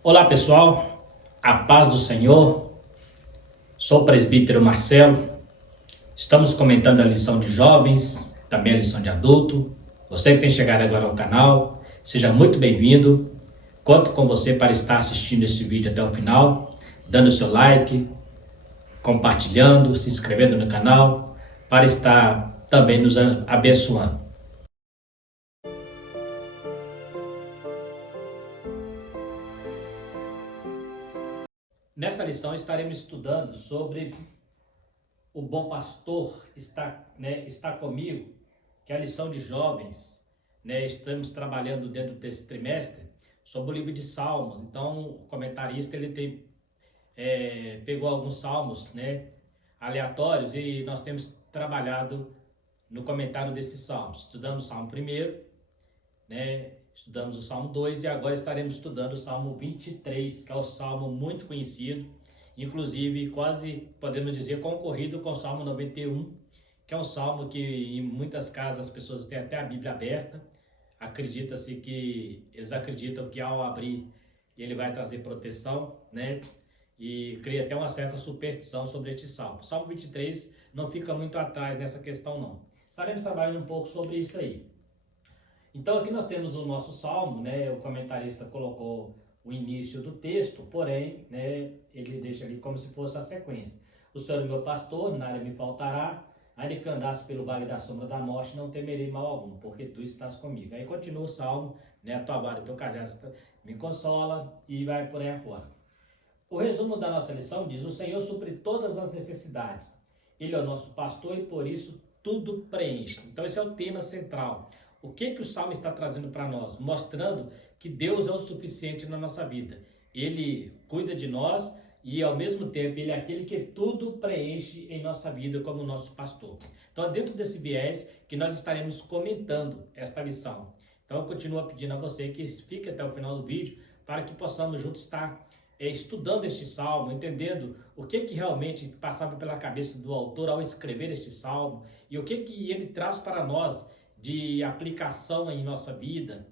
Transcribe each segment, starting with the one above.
Olá pessoal, a paz do Senhor, sou o presbítero Marcelo, estamos comentando a lição de jovens, também a lição de adulto. Você que tem chegado agora ao canal, seja muito bem-vindo, conto com você para estar assistindo esse vídeo até o final, dando seu like, compartilhando, se inscrevendo no canal, para estar também nos abençoando. Nessa lição estaremos estudando sobre o bom pastor está comigo, que é a lição de jovens, estamos trabalhando dentro desse trimestre sobre o livro de Salmos. Então, o comentarista pegou alguns salmos, aleatórios, e nós temos trabalhado no comentário desses salmos. Estudamos o Salmo 1, estudamos o Salmo 2 e agora estaremos estudando o Salmo 23, que é um salmo muito conhecido, inclusive quase podemos dizer concorrido com o Salmo 91, que é um salmo que em muitas casas as pessoas têm até a Bíblia aberta. Eles acreditam que ao abrir ele vai trazer proteção, e cria até uma certa superstição sobre este salmo. O Salmo 23 não fica muito atrás nessa questão não. Estaremos trabalhando um pouco sobre isso aí. Então aqui nós temos o nosso salmo, o comentarista colocou o início do texto, porém, ele deixa ali como se fosse a sequência. O Senhor é meu pastor, nada me faltará, ainda que andasse pelo vale da sombra da morte, não temerei mal algum, porque tu estás comigo. Aí continua o salmo, a tua vara e teu cajado me consola, e vai por aí afora. O resumo da nossa lição diz: o Senhor supre todas as necessidades. Ele é o nosso pastor e por isso tudo preenche. Então esse é o tema central. O que o Salmo está trazendo para nós? Mostrando que Deus é o suficiente na nossa vida. Ele cuida de nós e ao mesmo tempo Ele é aquele que tudo preenche em nossa vida como nosso pastor. Então é dentro desse viés que nós estaremos comentando esta lição. Então eu continuo pedindo a você que fique até o final do vídeo para que possamos juntos estar estudando este salmo, entendendo o que realmente passava pela cabeça do autor ao escrever este salmo e o que ele traz para nós de aplicação em nossa vida,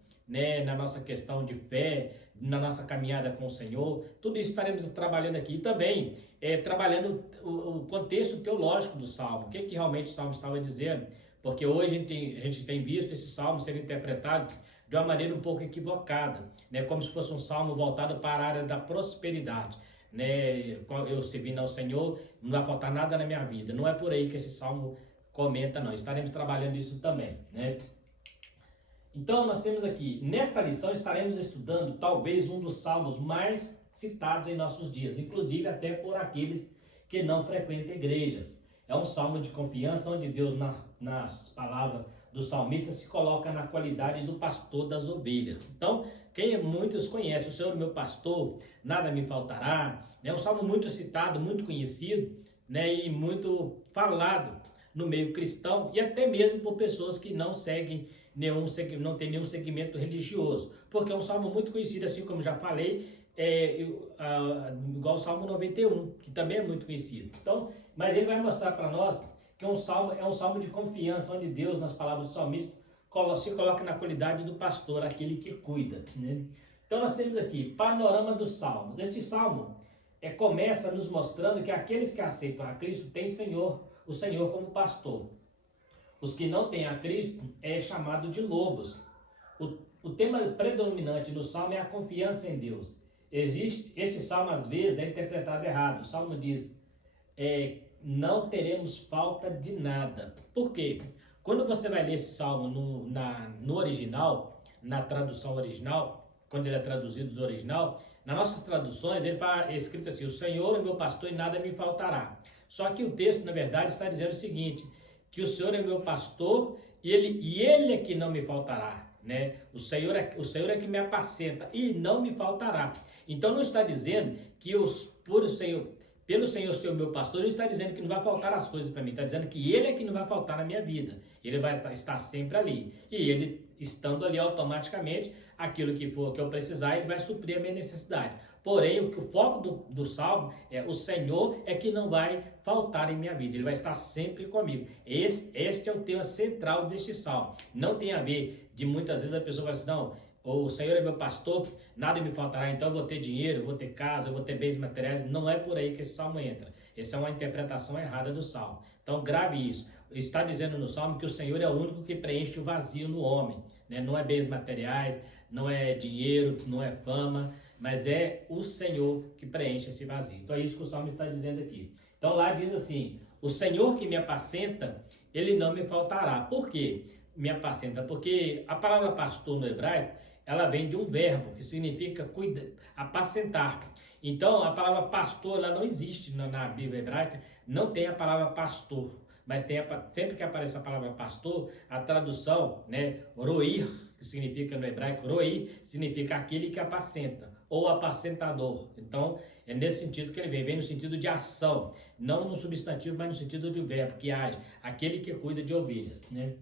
na nossa questão de fé, na nossa caminhada com o Senhor. Tudo isso estaremos trabalhando aqui e também trabalhando o contexto teológico do salmo, o que realmente o salmo estava dizendo, porque hoje a gente tem visto esse salmo sendo interpretado de uma maneira um pouco equivocada, como se fosse um salmo voltado para a área da prosperidade. Eu servindo ao Senhor, não vai faltar nada na minha vida. Não é por aí que esse salmo comenta, não. Estaremos trabalhando isso também, Então, nós temos aqui, nesta lição, estaremos estudando talvez um dos salmos mais citados em nossos dias, inclusive até por aqueles que não frequentam igrejas. É um salmo de confiança, onde Deus, nas palavras do salmista, se coloca na qualidade do pastor das ovelhas. Então, muitos conhecem: o Senhor meu pastor, nada me faltará. É um salmo muito citado, muito conhecido, e muito falado no meio cristão e até mesmo por pessoas que não seguem não tem nenhum segmento religioso, porque é um salmo muito conhecido, assim como já falei, igual o Salmo 91, que também é muito conhecido. Então, mas ele vai mostrar para nós que é um salmo de confiança, onde Deus, nas palavras do salmista, se coloca na qualidade do pastor, aquele que cuida. Então nós temos aqui panorama do salmo. Este salmo começa nos mostrando que aqueles que aceitam a Cristo têm o Senhor como pastor. Os que não têm a Cristo é chamado de lobos. O tema predominante no salmo é a confiança em Deus. Esse salmo às vezes é interpretado errado. O salmo diz: não teremos falta de nada. Por quê? Quando você vai ler esse salmo no original, na tradução original, quando ele é traduzido do original, nas nossas traduções ele é escrito assim: o Senhor é meu pastor e nada me faltará. Só que o texto, na verdade, está dizendo o seguinte: que o Senhor é meu pastor e ele é que não me faltará. O Senhor é que me apacenta e não me faltará. Então não está dizendo que pelo Senhor ser o meu pastor, não está dizendo que não vai faltar as coisas para mim, está dizendo que Ele é que não vai faltar na minha vida. Ele vai estar sempre ali. E Ele, estando ali automaticamente, aquilo que eu precisar, Ele vai suprir a minha necessidade. Porém, o foco do salmo é: o Senhor é que não vai faltar em minha vida, Ele vai estar sempre comigo. Este é o tema central deste salmo. Não tem a ver de muitas vezes a pessoa fala assim: não, ou o Senhor é meu pastor, nada me faltará, então eu vou ter dinheiro, eu vou ter casa, eu vou ter bens materiais. Não é por aí que esse salmo entra. Essa é uma interpretação errada do salmo. Então grave isso. Está dizendo no salmo que o Senhor é o único que preenche o vazio no homem, né? Não é bens materiais, não é dinheiro, não é fama, mas é o Senhor que preenche esse vazio. Então é isso que o salmo está dizendo aqui. Então lá diz assim: o Senhor que me apacenta, ele não me faltará. Por quê? Me apacenta, porque a palavra pastor no hebraico, ela vem de um verbo que significa cuidar, apacentar. Então a palavra pastor, ela não existe na Bíblia hebraica, não tem a palavra pastor, mas tem sempre que aparece a palavra pastor, a tradução, né, roir, que significa no hebraico, roir, significa aquele que apacenta, ou apacentador. Então é nesse sentido que ele vem no sentido de ação, não no substantivo, mas no sentido de verbo, que age, aquele que cuida de ovelhas, né?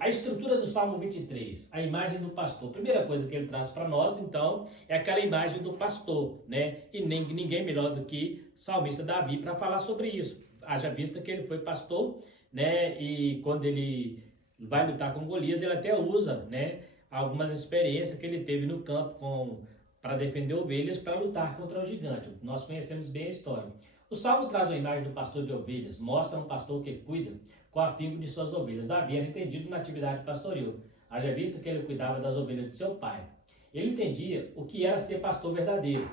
A estrutura do Salmo 23, a imagem do pastor. Primeira coisa que ele traz para nós, então, é aquela imagem do pastor, né? E ninguém melhor do que o salmista Davi para falar sobre isso. Haja vista que ele foi pastor, né? E quando ele vai lutar com Golias, ele até usa, né, algumas experiências que ele teve no campo para defender ovelhas, para lutar contra o gigante. Nós conhecemos bem a história. O Salmo traz a imagem do pastor de ovelhas, mostra um pastor que cuida com afinco de suas ovelhas. Davi era entendido na atividade pastoril, haja vista que ele cuidava das ovelhas de seu pai. Ele entendia o que era ser pastor verdadeiro,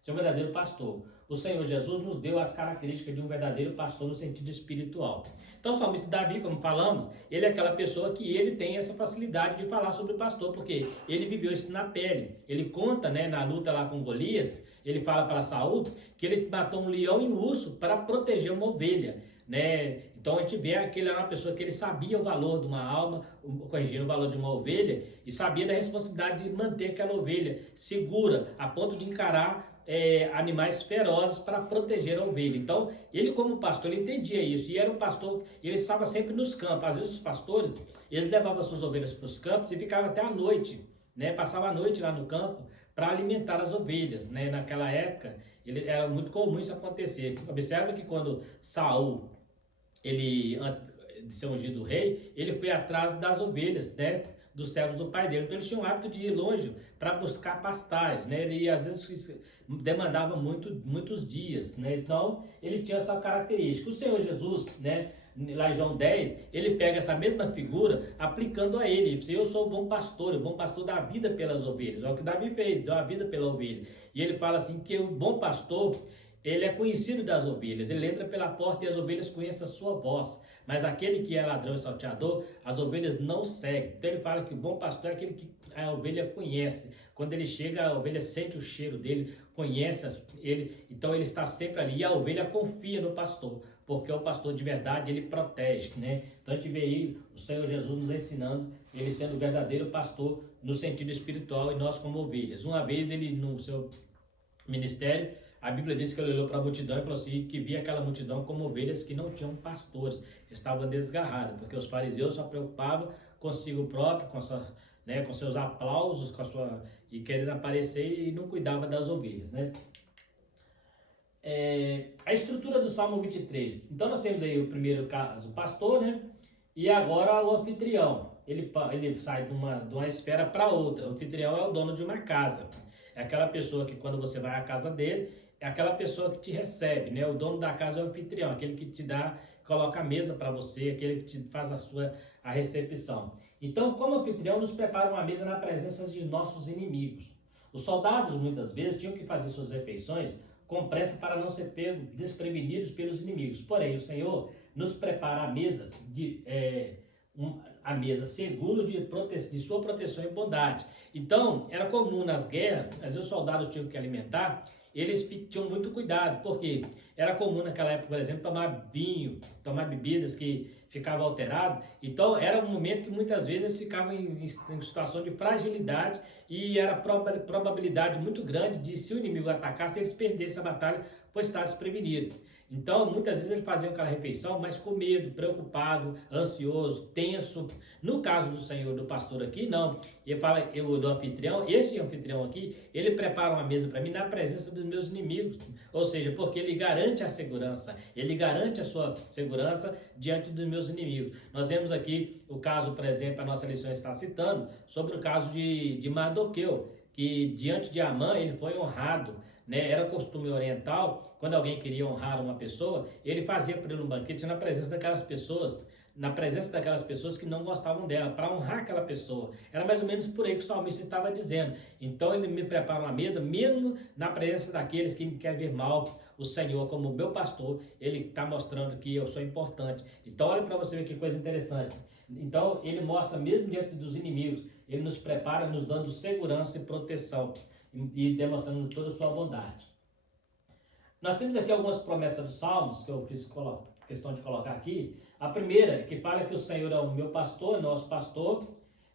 ser um verdadeiro pastor. O Senhor Jesus nos deu as características de um verdadeiro pastor no sentido espiritual. Então o salmista Davi, como falamos, ele é aquela pessoa que ele tem essa facilidade de falar sobre o pastor, porque ele viveu isso na pele. Ele conta, né, na luta lá com Golias, ele fala para Saul que ele matou um leão e um urso para proteger uma ovelha, né? Então a gente vê que ele era uma pessoa que ele sabia o valor de uma alma, corrigindo o valor de uma ovelha, e sabia da responsabilidade de manter aquela ovelha segura, a ponto de encarar animais ferozes para proteger a ovelha. Então ele, como pastor, ele entendia isso, e era um pastor, ele estava sempre nos campos. Às vezes os pastores, eles levavam suas ovelhas para os campos e ficavam até a noite, né? Passavam a noite lá no campo para alimentar as ovelhas, né? Naquela época era muito comum isso acontecer. Observa que quando Saul, ele, antes de ser ungido rei, ele foi atrás das ovelhas, né, dos servos do pai dele. Então ele tinha o hábito de ir longe para buscar pastagem, né? Ele às vezes demandava muitos dias, né? Então ele tinha essa característica. O Senhor Jesus, né, lá em João 10, ele pega essa mesma figura aplicando a ele. Ele diz: eu sou o bom pastor dá a vida pelas ovelhas. É o que Davi fez, deu a vida pela ovelha. E ele fala assim que o bom pastor, ele é conhecido das ovelhas, ele entra pela porta e as ovelhas conhecem a sua voz. Mas aquele que é ladrão e salteador, as ovelhas não seguem. Então ele fala que o bom pastor é aquele que a ovelha conhece. Quando ele chega, a ovelha sente o cheiro dele, conhece ele, então ele está sempre ali. E a ovelha confia no pastor, porque o pastor de verdade, ele protege, né? Então a gente vê aí o Senhor Jesus nos ensinando, ele sendo o verdadeiro pastor no sentido espiritual, e nós como ovelhas. Uma vez ele, no seu ministério, a Bíblia diz que ele olhou para a multidão e falou assim, que via aquela multidão como ovelhas que não tinham pastores, estavam desgarradas, porque os fariseus só preocupavam consigo próprio, com seus aplausos, e querendo aparecer, e não cuidava das ovelhas, né? A estrutura do Salmo 23. Então nós temos aí o primeiro caso, o pastor, né? E agora o anfitrião. Ele sai de uma esfera para outra. O anfitrião é o dono de uma casa. É aquela pessoa que quando você vai à casa dele, é aquela pessoa que te recebe, né? O dono da casa é o anfitrião, aquele que te dá, coloca a mesa para você, aquele que te faz a recepção. Então, como anfitrião, nos prepara uma mesa na presença de nossos inimigos. Os soldados, muitas vezes, tinham que fazer suas refeições com pressa para não ser desprevenidos pelos inimigos. Porém, o Senhor nos prepara a mesa seguro de sua proteção e bondade. Então, era comum nas guerras, às vezes os soldados tinham que alimentar, eles tinham muito cuidado, porque era comum naquela época, por exemplo, tomar vinho, tomar bebidas que ficavam alteradas. Então, era um momento que muitas vezes eles ficavam em situação de fragilidade, e era probabilidade muito grande de, se o inimigo atacasse, eles perdessem a batalha, pois estar desprevenido. Então, muitas vezes ele fazia aquela refeição, mas com medo, preocupado, ansioso, tenso. No caso do Senhor, do pastor aqui, não. Ele fala, eu do anfitrião, esse anfitrião aqui, ele prepara uma mesa para mim na presença dos meus inimigos. Ou seja, porque ele garante a segurança, ele garante a sua segurança diante dos meus inimigos. Nós vemos aqui o caso, por exemplo, a nossa lição está citando, sobre o caso de Mardoqueu, que diante de Amã ele foi honrado, né? Era costume oriental, quando alguém queria honrar uma pessoa, ele fazia para ele um banquete na presença daquelas pessoas que não gostavam dela, para honrar aquela pessoa. Era mais ou menos por aí que o salmista estava dizendo. Então ele me prepara uma mesa, mesmo na presença daqueles que me querem ver mal. O Senhor, como meu pastor, ele está mostrando que eu sou importante. Então olha para você ver que coisa interessante. Então ele mostra, mesmo diante dos inimigos, ele nos prepara, nos dando segurança e proteção e demonstrando toda a sua bondade. Nós temos aqui algumas promessas dos Salmos, que eu fiz questão de colocar aqui. A primeira, que fala que o Senhor é o meu pastor, nosso pastor,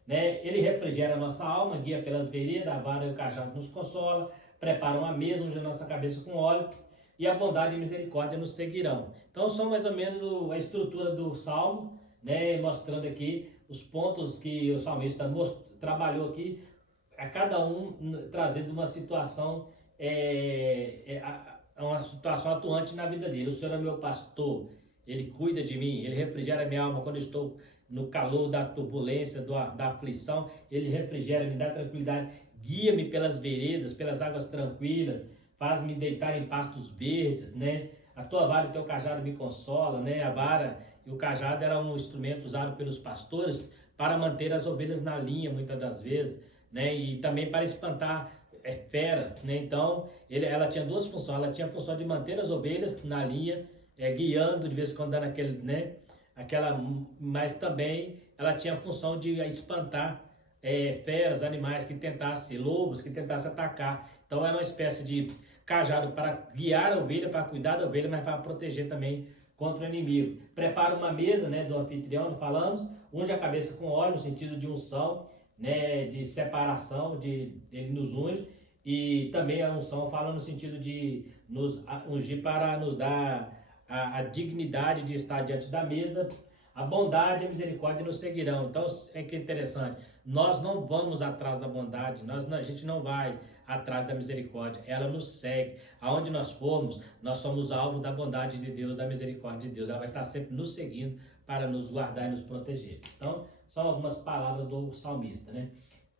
né? Ele refrigera a nossa alma, guia pelas veredas, a vara e o cajado nos consola, prepara uma mesa, unge a nossa cabeça com óleo, e a bondade e a misericórdia nos seguirão. Então são mais ou menos a estrutura do Salmo, né? Mostrando aqui os pontos que o salmista trabalhou aqui, a cada um trazendo uma situação, uma situação atuante na vida dele. O Senhor é meu pastor, Ele cuida de mim, Ele refrigera minha alma quando eu estou no calor da turbulência, da aflição. Ele refrigera, me dá tranquilidade, guia-me pelas veredas, pelas águas tranquilas, faz-me deitar em pastos verdes, né? A tua vara e o teu cajado me consola, né? A vara e o cajado era um instrumento usado pelos pastores para manter as ovelhas na linha, muitas das vezes, né? E também para espantar feras, né? Então ela tinha duas funções. Ela tinha a função de manter as ovelhas na linha, guiando de vez em quando dando aquele, né? Mas também ela tinha a função de espantar feras, animais que tentassem, lobos que tentassem atacar. Então era uma espécie de cajado para guiar a ovelha, para cuidar da ovelha, mas para proteger também contra o inimigo. Prepara uma mesa, né, do anfitrião, falamos, unge a cabeça com óleo, no sentido de unção, né, de separação, ele nos unge, e também a unção fala no sentido de nos ungir para nos dar a dignidade de estar diante da mesa. A bondade e a misericórdia nos seguirão. Então é que interessante, nós não vamos atrás da bondade, a gente não vai atrás da misericórdia, ela nos segue. Aonde nós formos, nós somos alvo da bondade de Deus, da misericórdia de Deus. Ela vai estar sempre nos seguindo para nos guardar e nos proteger. Então, são algumas palavras do salmista, né?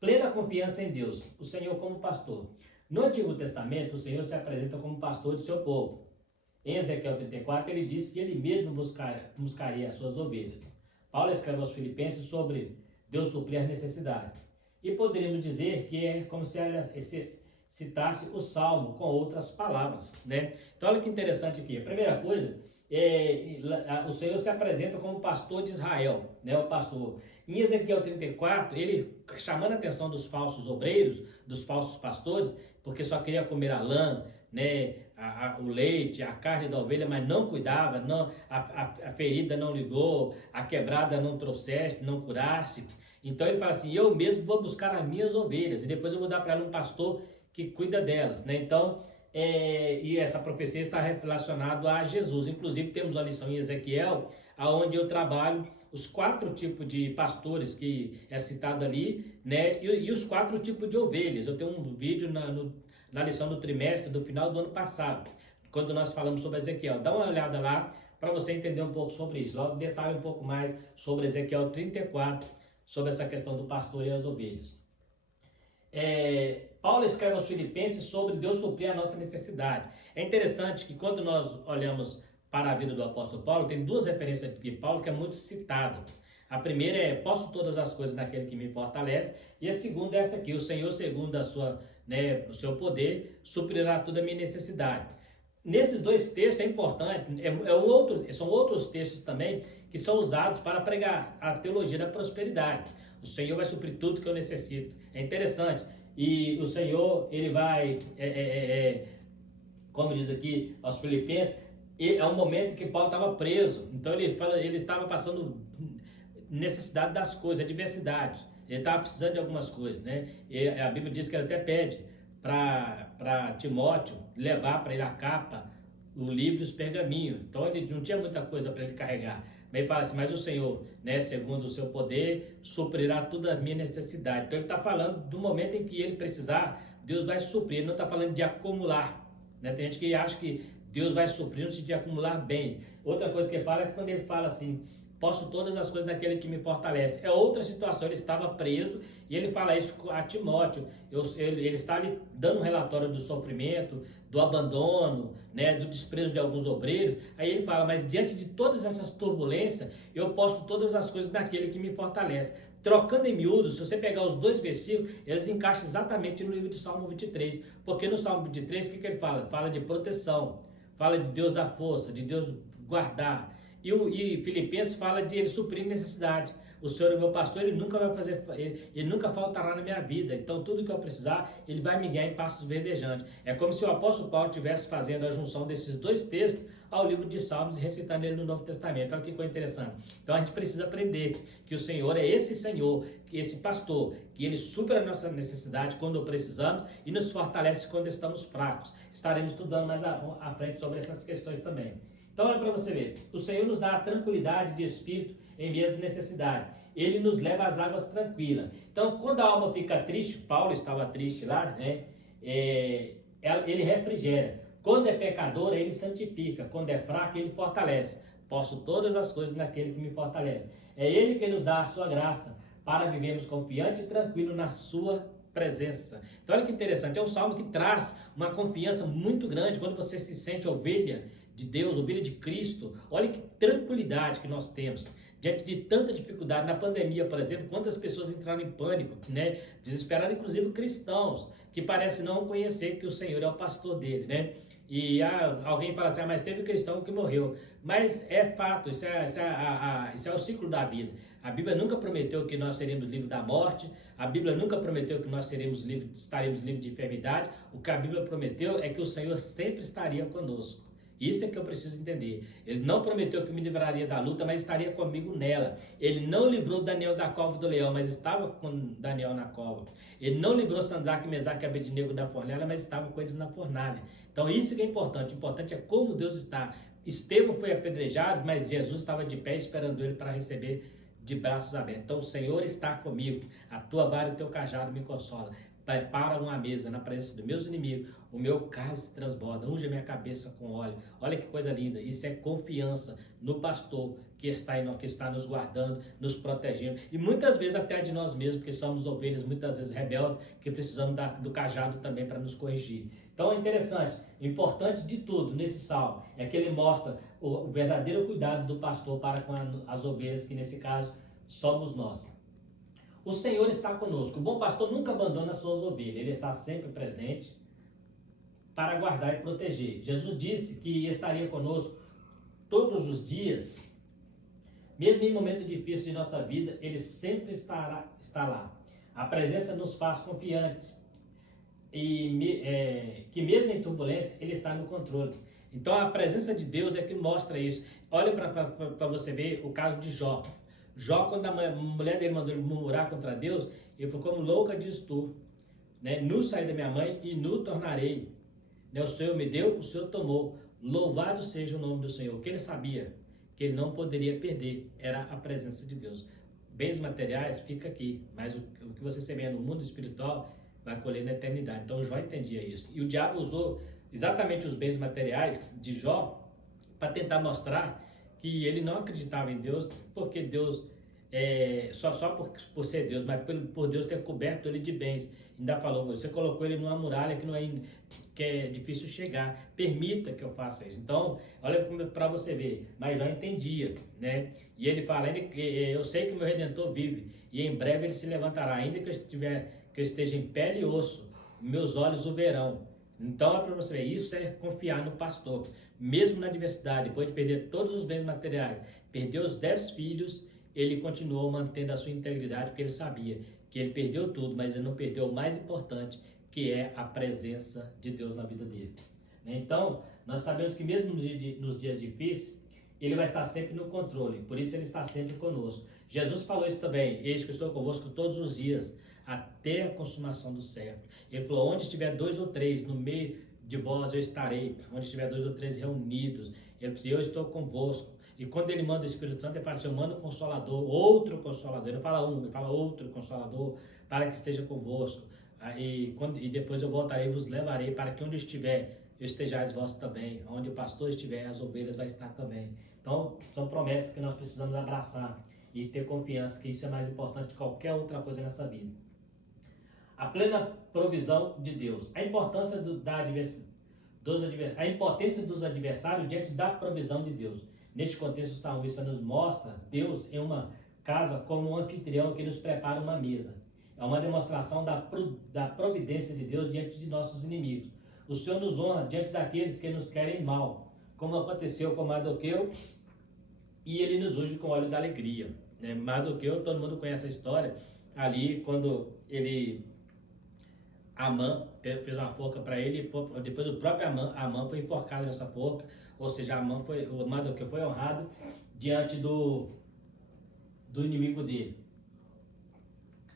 Plena confiança em Deus, o Senhor como pastor. No Antigo Testamento, o Senhor se apresenta como pastor de seu povo. Em Ezequiel 34, ele diz que ele mesmo buscaria as suas ovelhas. Paulo escreve aos Filipenses sobre Deus suprir as necessidades. E poderíamos dizer que é como se ela citasse o Salmo com outras palavras, né? Então olha que interessante aqui. A primeira coisa, o Senhor se apresenta como pastor de Israel, né? O pastor. Em Ezequiel 34, ele chamando a atenção dos falsos obreiros, dos falsos pastores, porque só queria comer a lã, né? O leite, a carne da ovelha, mas não cuidava, a ferida não ligou, a quebrada não trouxeste, não curaste. Então ele fala assim, eu mesmo vou buscar as minhas ovelhas, e depois eu vou dar para ela um pastor que cuida delas, né? Então, e essa profecia está relacionada a Jesus. Inclusive temos uma lição em Ezequiel, aonde eu trabalho os 4 tipos de pastores que é citado ali, né? E os 4 tipos de ovelhas. Eu tenho um vídeo na lição do trimestre do final do ano passado, quando nós falamos sobre Ezequiel. Dá uma olhada lá para você entender um pouco sobre isso. Logo detalhe um pouco mais sobre Ezequiel 34, sobre essa questão do pastor e as ovelhas. Paulo escreve aos Filipenses sobre Deus suprir a nossa necessidade. É interessante que quando nós olhamos para a vida do apóstolo Paulo, tem 2 referências de Paulo que é muito citada. A primeira é, posso todas as coisas naquele que me fortalece, e a segunda é essa aqui, o Senhor segundo o seu poder, suprirá toda a minha necessidade. Nesses 2 textos é importante, são outros textos também que são usados para pregar a teologia da prosperidade. O Senhor vai suprir tudo que eu necessito. É interessante. E o Senhor, ele vai, como diz aqui aos Filipenses, é um momento que Paulo estava preso. Então ele estava passando necessidade das coisas, adversidade. Ele estava precisando de algumas coisas, né? E a Bíblia diz que ele até pede para Timóteo levar para ele a capa o livro e os pergaminhos. Então ele não tinha muita coisa para ele carregar. Mas ele fala assim, mas o Senhor, né, segundo o seu poder, suprirá toda a minha necessidade. Então ele está falando do momento em que ele precisar, Deus vai suprir. Ele não está falando de acumular. Né? Tem gente que acha que Deus vai suprir no sentido de acumular bens. Outra coisa que ele fala é quando ele fala assim, posso todas as coisas daquele que me fortalece. É outra situação, ele estava preso e ele fala isso a Timóteo. Ele está ali dando um relatório do sofrimento, do abandono, né, do desprezo de alguns obreiros. Aí ele fala, mas diante de todas essas turbulências, eu posso todas as coisas daquele que me fortalece. Trocando em miúdos, se você pegar os dois versículos, eles encaixam exatamente no livro de Salmo 23. Porque no Salmo 23, o que ele fala? Fala de proteção, fala de Deus dar força, de Deus guardar. E Filipenses fala de ele suprir necessidade. O Senhor é meu pastor, ele nunca vai fazer, ele nunca faltará na minha vida. Então tudo que eu precisar, ele vai me guiar em pastos verdejantes. É como se o apóstolo Paulo estivesse fazendo a junção desses dois textos ao livro de Salmos e recitando ele no Novo Testamento. Olha que coisa interessante. Então a gente precisa aprender que o Senhor é esse Senhor, esse pastor, que ele supre a nossa necessidade quando precisamos e nos fortalece quando estamos fracos. Estaremos estudando mais à frente sobre essas questões também. Então olha para você ver, o Senhor nos dá a tranquilidade de espírito em meio às necessidades. Ele nos leva às águas tranquilas. Então quando a alma fica triste, Paulo estava triste lá, né? Ele refrigera. Quando é pecador, ele santifica. Quando é fraco, ele fortalece. Posso todas as coisas naquele que me fortalece. É ele que nos dá a sua graça para vivermos confiante e tranquilo na sua presença. Então olha que interessante, é um salmo que traz uma confiança muito grande quando você se sente ovelha de Deus, ovelha de Cristo. Olha que tranquilidade que nós temos diante de tanta dificuldade. Na pandemia, por exemplo, quantas pessoas entraram em pânico, né? Desesperaram, inclusive cristãos, que parecem não conhecer que o Senhor é o pastor dele, né? E alguém fala assim, mas teve cristão que morreu. Mas é fato, isso é o ciclo da vida. A Bíblia nunca prometeu que nós seremos livres da morte. A Bíblia nunca prometeu que nós estaremos livres de enfermidade. O que a Bíblia prometeu é que o Senhor sempre estaria conosco. Isso é que eu preciso entender. Ele não prometeu que me livraria da luta, mas estaria comigo nela. Ele não livrou Daniel da cova do leão, mas estava com Daniel na cova. Ele não livrou Sandraque, Mesaque e Abednego da fornalha, mas estava com eles na fornalha. Então isso que é importante. O importante é como Deus está. Estevão foi apedrejado, mas Jesus estava de pé esperando ele para receber de braços abertos. Então o Senhor está comigo. A tua vara e o teu cajado me consola. Prepara uma mesa na presença dos meus inimigos, o meu cálice transborda, unge a minha cabeça com óleo. Olha que coisa linda, isso é confiança no pastor que está nos guardando, nos protegendo. E muitas vezes até de nós mesmos, porque somos ovelhas muitas vezes rebeldes, que precisamos do cajado também para nos corrigir. Então é interessante, importante de tudo nesse salmo, é que ele mostra o verdadeiro cuidado do pastor para com as ovelhas, que nesse caso somos nós. O Senhor está conosco. O bom pastor nunca abandona as suas ovelhas. Ele está sempre presente para guardar e proteger. Jesus disse que estaria conosco todos os dias. Mesmo em momentos difíceis de nossa vida, Ele sempre está lá. A presença nos faz confiantes. E que mesmo em turbulência, Ele está no controle. Então a presença de Deus é que mostra isso. Olha para você ver o caso de Jó. Jó, quando a mulher dele mandou ele murmurar contra Deus, ele falou, como louca diz tu, né? Nu saí da minha mãe e nu tornarei. Né? O Senhor me deu, o Senhor tomou. Louvado seja o nome do Senhor. O que ele sabia? Que ele não poderia perder, era a presença de Deus. Bens materiais fica aqui, mas o que você semeia no mundo espiritual vai colher na eternidade. Então Jó entendia isso. E o diabo usou exatamente os bens materiais de Jó para tentar mostrar que ele não acreditava em Deus, porque Deus, só por ser Deus, mas por Deus ter coberto ele de bens. Ainda falou, você colocou ele numa muralha que é difícil chegar, permita que eu faça isso. Então, olha para você ver, mas já entendia, né? E ele fala, eu sei que o meu Redentor vive, e em breve ele se levantará, ainda que eu esteja em pele e osso, meus olhos o verão. Então, é para você ver, isso é confiar no pastor. Mesmo na adversidade, depois de perder todos os bens materiais, perdeu os 10 filhos, ele continuou mantendo a sua integridade, porque ele sabia que ele perdeu tudo, mas ele não perdeu o mais importante, que é a presença de Deus na vida dele. Então, nós sabemos que mesmo nos dias difíceis, ele vai estar sempre no controle, por isso ele está sempre conosco. Jesus falou isso também, eis que eu estou convosco todos os dias, até a consumação do século. Ele falou, onde estiver 2 ou 3 no meio de vós eu estarei, onde estiver 2 ou 3 reunidos. Ele disse, eu estou convosco. E quando ele manda o Espírito Santo, ele fala assim, eu mando um consolador, outro consolador. Ele não fala um, ele fala outro consolador, para que esteja convosco. E depois eu voltarei e vos levarei, para que onde eu estiver, eu estejais vós também. Onde o pastor estiver, as ovelhas vai estar também. Então, são promessas que nós precisamos abraçar e ter confiança que isso é mais importante que qualquer outra coisa nessa vida. A plena provisão de Deus. A importância a impotência dos adversários diante da provisão de Deus. Neste contexto, o salmista nos mostra Deus em uma casa como um anfitrião que nos prepara uma mesa. É uma demonstração da providência de Deus diante de nossos inimigos. O Senhor nos honra diante daqueles que nos querem mal, como aconteceu com Mardoqueu, e ele nos unge com óleo da alegria. Mardoqueu, todo mundo conhece a história, ali quando Amã fez uma forca para ele, depois o próprio Amã foi enforcado nessa forca, ou seja, o Mardoqueu foi honrado diante do inimigo dele.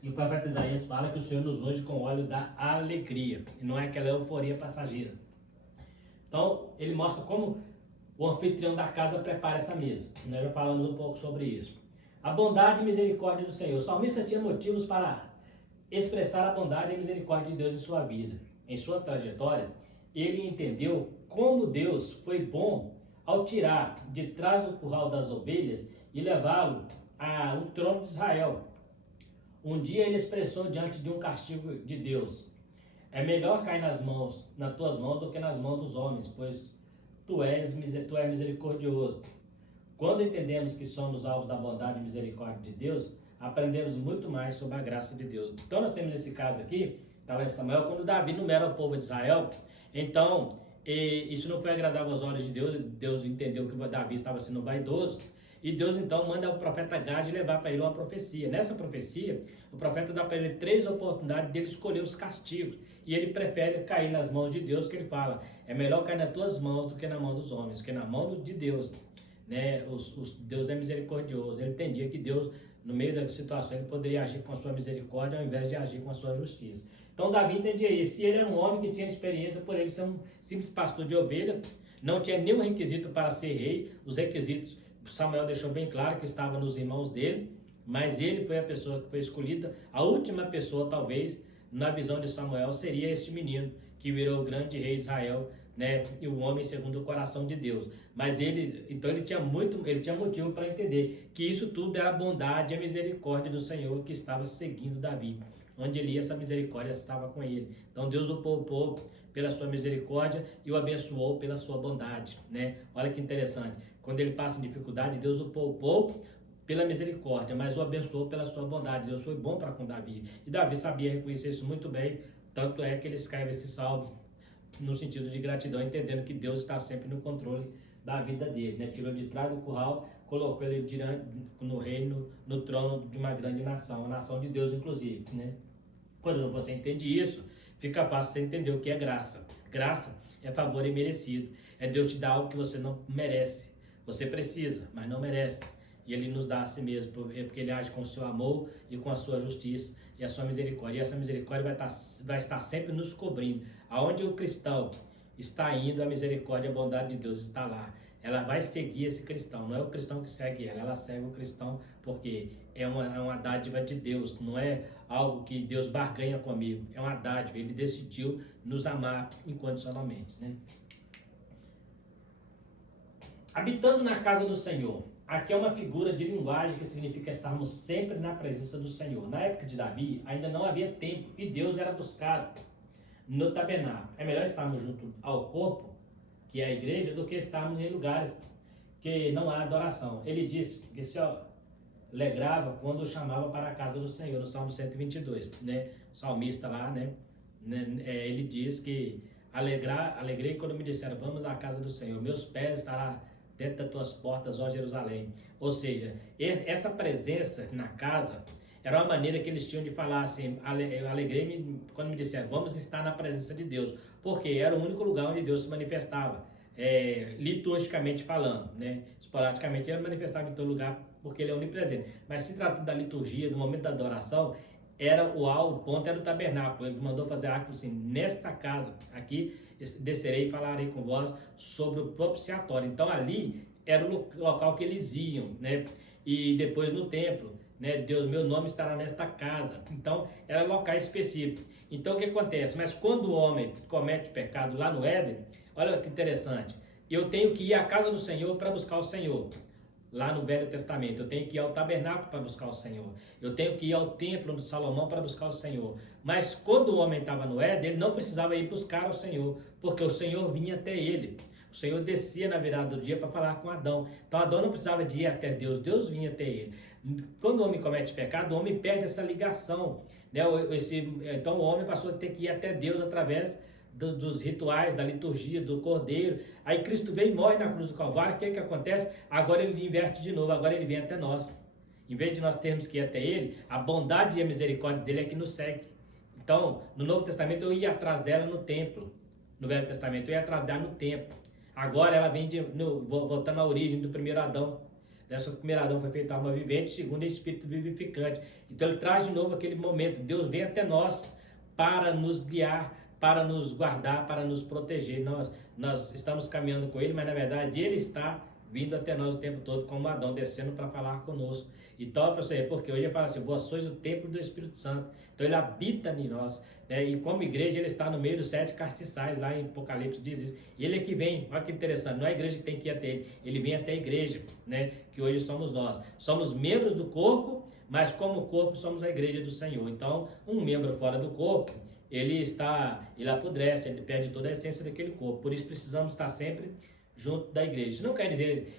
E o profeta Isaías fala que o Senhor nos unge com óleo da alegria, e não é aquela euforia passageira. Então, ele mostra como o anfitrião da casa prepara essa mesa. Nós já falamos um pouco sobre isso. A bondade e misericórdia do Senhor. O salmista tinha motivos para expressar a bondade e a misericórdia de Deus em sua vida. Em sua trajetória, ele entendeu como Deus foi bom ao tirar de trás do curral das ovelhas e levá-lo ao trono de Israel. Um dia ele expressou diante de um castigo de Deus: é melhor cair nas tuas mãos do que nas mãos dos homens, pois tu és misericordioso. Quando entendemos que somos alvos da bondade e misericórdia de Deus, aprendemos muito mais sobre a graça de Deus. Então nós temos esse caso aqui, estava em Samuel, quando Davi numera o povo de Israel. Então, isso não foi agradável aos olhos de Deus. Deus entendeu que Davi estava sendo vaidoso. E Deus então manda o profeta Gade levar para ele uma profecia. Nessa profecia, o profeta dá para ele 3 oportunidades dele escolher os castigos. E ele prefere cair nas mãos de Deus, que ele fala, é melhor cair nas tuas mãos do que na mão dos homens, porque na mão de Deus, né, Deus é misericordioso. Ele entendia que Deus, no meio da situação, ele poderia agir com a sua misericórdia ao invés de agir com a sua justiça. Então Davi entendia isso. E ele era um homem que tinha experiência por ele ser um simples pastor de ovelha, não tinha nenhum requisito para ser rei. Os requisitos Samuel deixou bem claro que estava nos irmãos dele, mas ele foi a pessoa que foi escolhida. A última pessoa, talvez, na visão de Samuel, seria este menino que virou o grande rei de Israel, né, e o homem segundo o coração de Deus. Mas ele tinha motivo para entender que isso tudo era a bondade e a misericórdia do Senhor que estava seguindo Davi. Onde ele ia, essa misericórdia estava com ele. Então Deus o poupou pela sua misericórdia e o abençoou pela sua bondade, né? Olha que interessante. Quando ele passa em dificuldade, Deus o poupou pela misericórdia, mas o abençoou pela sua bondade. Deus foi bom para com Davi. E Davi sabia reconhecer isso muito bem, tanto é que ele escreve esse salmo no sentido de gratidão, entendendo que Deus está sempre no controle da vida dele, né? Tirou de trás do curral, colocou ele no reino, no trono de uma grande nação, a nação de Deus inclusive, né? Quando você entende isso, fica fácil você entender o que é graça. Graça é favor imerecido. É Deus te dar algo que você não merece. Você precisa, mas não merece. E Ele nos dá a si mesmo, porque Ele age com o seu amor e com a sua justiça e a sua misericórdia. E essa misericórdia vai estar sempre nos cobrindo. Aonde o cristão está indo, a misericórdia e a bondade de Deus está lá. Ela vai seguir esse cristão. Não é o cristão que segue ela segue o cristão porque é uma dádiva de Deus. Não é algo que Deus barganha comigo. É uma dádiva. Ele decidiu nos amar incondicionalmente, né? Habitando na casa do Senhor. Aqui é uma figura de linguagem que significa estarmos sempre na presença do Senhor. Na época de Davi, ainda não havia templo e Deus era buscado no tabernáculo. É melhor estarmos junto ao corpo, que é a igreja, do que estarmos em lugares que não há adoração. Ele diz que se alegrava quando chamava para a casa do Senhor, no Salmo 122, né? O salmista lá, né? Ele diz que alegrei quando me disseram, vamos à casa do Senhor. Meus pés estarão dentro das tuas portas, ó Jerusalém. Ou seja, essa presença na casa era uma maneira que eles tinham de falar assim, eu alegrei-me quando me disseram, vamos estar na presença de Deus. Porque era o único lugar onde Deus se manifestava, liturgicamente falando, né? Esporadicamente ele manifestava em todo lugar, porque ele é onipresente. Mas se tratando da liturgia, do momento da adoração, era o ponto era o tabernáculo. Ele mandou fazer a arca assim: nesta casa aqui descerei e falarei com vós sobre o propiciatório. Então ali era o local que eles iam, né? E depois no templo, né? Deus, meu nome estará nesta casa. Então era local específico. Então o que acontece? Mas quando o homem comete pecado lá no Éden, olha que interessante. Eu tenho que ir à casa do Senhor para buscar o Senhor. Lá no Velho Testamento, eu tenho que ir ao tabernáculo para buscar o Senhor. Eu tenho que ir ao templo de Salomão para buscar o Senhor. Mas quando o homem estava no Éden, ele não precisava ir buscar o Senhor, porque o Senhor vinha até ele. O Senhor descia na virada do dia para falar com Adão. Então Adão não precisava de ir até Deus, Deus vinha até ele. Quando o homem comete pecado, o homem perde essa ligação, né? Então o homem passou a ter que ir até Deus através dos rituais, da liturgia, do Cordeiro. Aí Cristo vem e morre na cruz do Calvário. O que acontece? Agora ele inverte de novo, agora ele vem até nós. Em vez de nós termos que ir até ele, a bondade e a misericórdia dele é que nos segue. Então, no Novo Testamento eu ia atrás dela no templo. No Velho Testamento eu ia atrás dela no templo. Agora ela vem voltando à origem do primeiro Adão. O primeiro Adão foi feito alma vivente, o segundo é espírito vivificante. Então ele traz de novo aquele momento. Deus vem até nós para nos guiar, para nos guardar, para nos proteger. Nós estamos caminhando com ele, mas na verdade ele está vindo até nós o tempo todo, como Adão, descendo para falar conosco. Então, para você, porque hoje ele fala assim: vós sois o templo do Espírito Santo. Então ele habita em nós, né? E como igreja ele está no meio dos 7 castiçais, lá em Apocalipse diz isso. E ele é que vem, olha que interessante, não é a igreja que tem que ir até ele vem até a igreja, né? Que hoje somos nós. Somos membros do corpo, mas como corpo somos a igreja do Senhor. Então, um membro fora do corpo, ele apodrece, ele perde toda a essência daquele corpo. Por isso precisamos estar sempre junto da igreja. Isso não quer dizer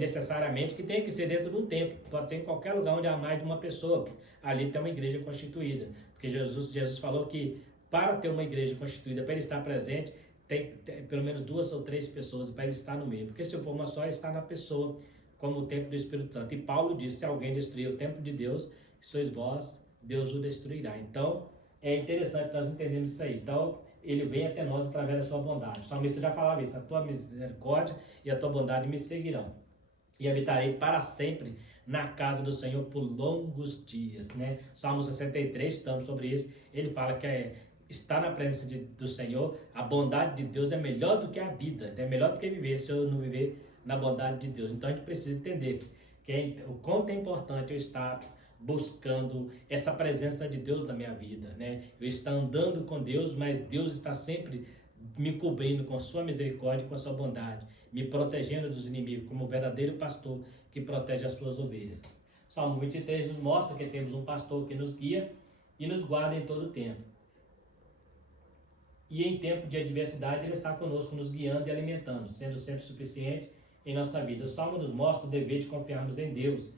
necessariamente que tenha que ser dentro de um templo. Pode ser em qualquer lugar onde há mais de uma pessoa. Ali tem uma igreja constituída. Porque Jesus falou que para ter uma igreja constituída, para ele estar presente, tem pelo menos 2 ou 3 pessoas para ele estar no meio. Porque se for uma só, ele está na pessoa, como o templo do Espírito Santo. E Paulo disse: se alguém destruir o templo de Deus, que sois vós, Deus o destruirá. Então, é interessante nós entendermos isso aí. Então, ele vem até nós através da sua bondade. O salmista já falava isso: a tua misericórdia e a tua bondade me seguirão. E habitarei para sempre na casa do Senhor por longos dias, né? Salmo 63, estamos sobre isso. Ele fala que estar na presença do Senhor, a bondade de Deus é melhor do que a vida, é melhor do que viver se eu não viver na bondade de Deus. Então a gente precisa entender o quanto é importante eu estar buscando essa presença de Deus na minha vida, né? Eu estar andando com Deus, mas Deus está sempre me cobrindo com sua misericórdia e com a sua bondade, me protegendo dos inimigos, como o verdadeiro pastor que protege as suas ovelhas. Salmo 23 nos mostra que temos um pastor que nos guia e nos guarda em todo o tempo. E em tempo de adversidade ele está conosco, nos guiando e alimentando, sendo sempre suficiente em nossa vida. O Salmo nos mostra o dever de confiarmos em Deus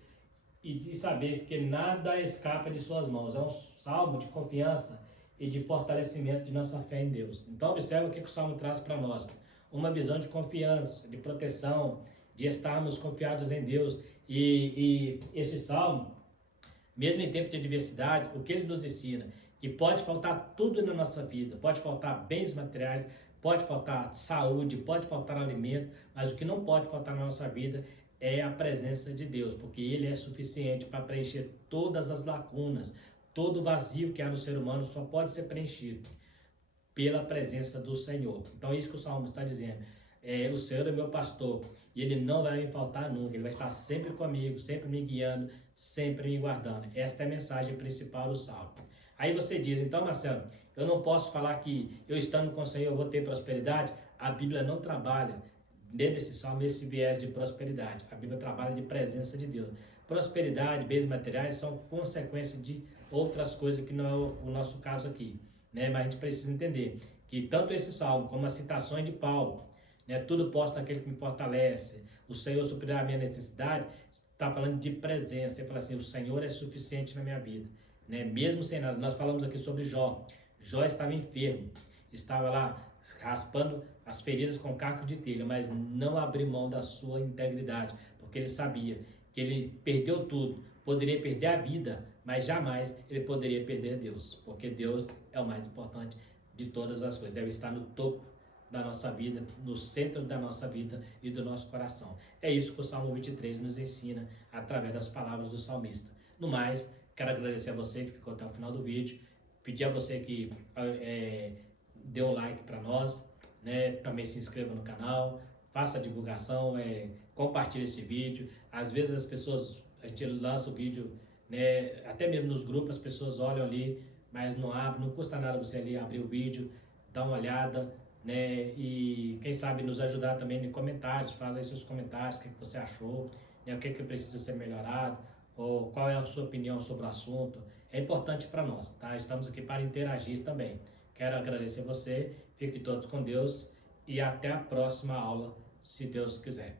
e de saber que nada escapa de suas mãos. É um salmo de confiança e de fortalecimento de nossa fé em Deus. Então observe o que o salmo traz para nós: uma visão de confiança, de proteção, de estarmos confiados em Deus. E esse salmo, mesmo em tempo de adversidade, o que ele nos ensina? Que pode faltar tudo na nossa vida, pode faltar bens materiais, pode faltar saúde, pode faltar alimento, mas o que não pode faltar na nossa vida é a presença de Deus, porque ele é suficiente para preencher todas as lacunas. Todo vazio que há no ser humano só pode ser preenchido pela presença do Senhor. Então é isso que o Salmo está dizendo: o Senhor é meu pastor e ele não vai me faltar nunca, ele vai estar sempre comigo, sempre me guiando, sempre me guardando. Esta é a mensagem principal do Salmo. Aí você diz: então, Marcelo, eu não posso falar que eu estando com o Senhor eu vou ter prosperidade? A Bíblia não trabalha dentro desse salmo esse viés de prosperidade. A Bíblia trabalha de presença de Deus. Prosperidade, bens materiais são consequência de outras coisas que não é o nosso caso aqui, né? Mas a gente precisa entender que tanto esse salmo como as citações de Paulo, né, tudo posso naquele que me fortalece, o Senhor suprirá a minha necessidade, está falando de presença. Ele fala assim: o Senhor é suficiente na minha vida, né? Mesmo sem nada. Nós falamos aqui sobre Jó. Jó estava enfermo, estava lá raspando as feridas com caco de telha, mas não abriu mão da sua integridade, porque ele sabia que ele perdeu tudo, poderia perder a vida, mas jamais ele poderia perder Deus, porque Deus é o mais importante de todas as coisas, deve estar no topo da nossa vida, no centro da nossa vida e do nosso coração. É isso que o Salmo 23 nos ensina através das palavras do salmista. No mais, Quero agradecer a você que ficou até o final do vídeo, pedir a você que dê um like para nós, né? Também se inscreva no canal, faça a divulgação, compartilhe esse vídeo. Às vezes as pessoas, a gente lança o vídeo, né? Até mesmo nos grupos as pessoas olham ali, mas não abrem, não custa nada você ali abrir o vídeo, dar uma olhada, né? E quem sabe nos ajudar também em comentários, faz aí seus comentários, o que você achou, né? O que precisa ser melhorado, ou qual é a sua opinião sobre o assunto. É importante para nós, tá? Estamos aqui para interagir também. Quero agradecer você, fiquem todos com Deus e até a próxima aula, se Deus quiser.